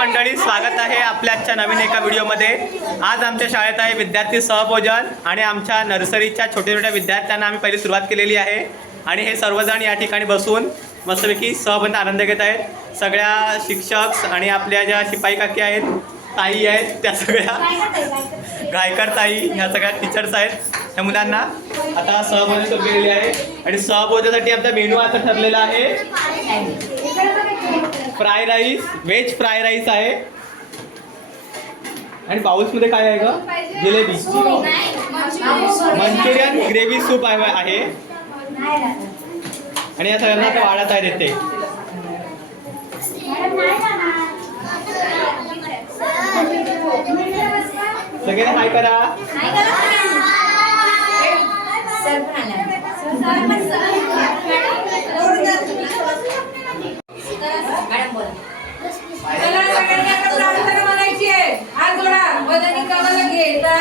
मंडळी स्वागत आहे आपल्या आजच्या नवीन एका व्हिडिओमध्ये. आज आमच्या शाळेत आहे विद्यार्थी सहभोजन आणि आमच्या नर्सरीच्या छोट्या छोट्या विद्यार्थ्यांना आम्ही पहिली सुरुवात केलेली आहे. आणि हे सर्वजण या ठिकाणी बसून मस्तपैकी सहबंध आनंद घेत आहेत. सगळ्या शिक्षक आणि आपल्या ज्या शिपाई काकी आहेत ताई आहेत त्या सगळ्या गायकर ताई ह्या सगळ्या टीचर्स आहेत त्या मुलांना आता सहभोजन सुरू केलेली आहे. आणि सहभोजनासाठी आमचा मेनू आता ठरलेला आहे. Fry rice veg fry rice आहे. आणि बाउल्समध्ये काय आहे ग? जिलेबी. मंचुरियन ग्रेव्ही सूप आहे आहे. आणि या सगळ्यांना ते वाढत आहे ते. सगळे हाय करा. चला सगळ्यांनी आता प्रार्थना म्हणायची आहे. हात जोडा. वदनी कमल घेता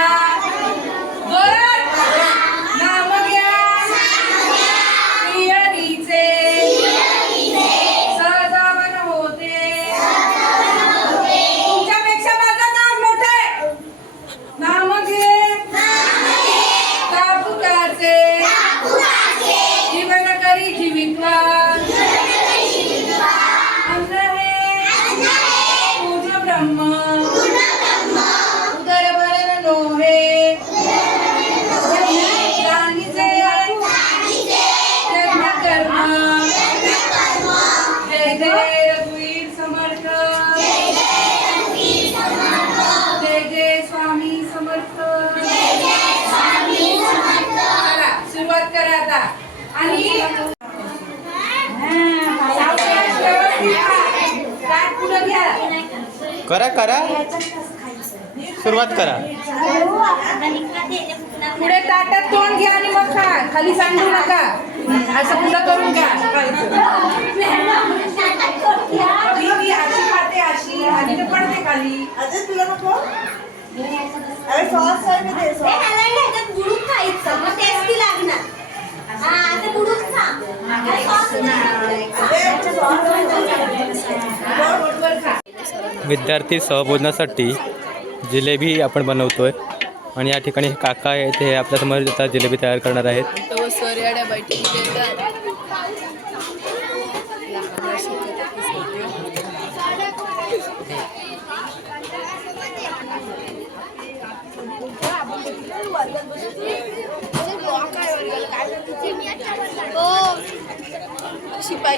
करा करा. सुरुवात करा. पुढे ताटात तोंड घ्या आणि मग खा. खाली सांडू नका. असं पुढं करून घ्या. अभी मी अशी खाते अशी आणि ते पडते खाली अजय तुला नको अरे सॉस आहे सॉस अरे पोटभर खा विद्यार्थी सहभोजनासाठी जिलेबी आपण बनवतोय. आणि या ठिकाणी काका आहेत हे आपल्यासमोर आता जिलेबी तयार करणार आहेत. हो. शिपाई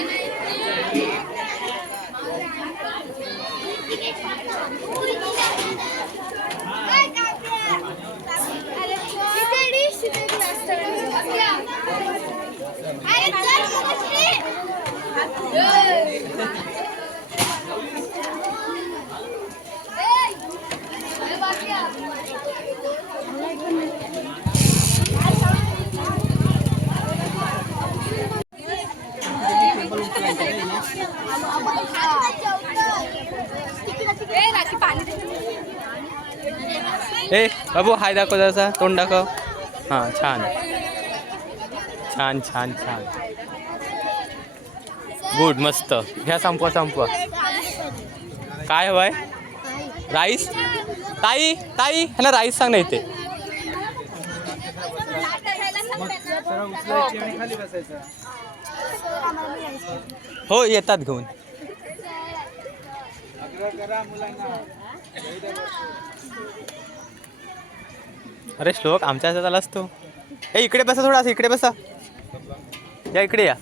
ए बाबू हाय दाखव जरासा. तोंड दाखव. हां छान. छान छान छान. गुड मस्त. घ्या संपवा संपवा काय हवंय? राईस ताई ताई ह्याला राईस सांग ना इथे. हो येतात घेऊन. अरे श्लोक आमच्या हातात आलास तू. ए इकडे बसा थोडा इकडे बसा. या इकडे या.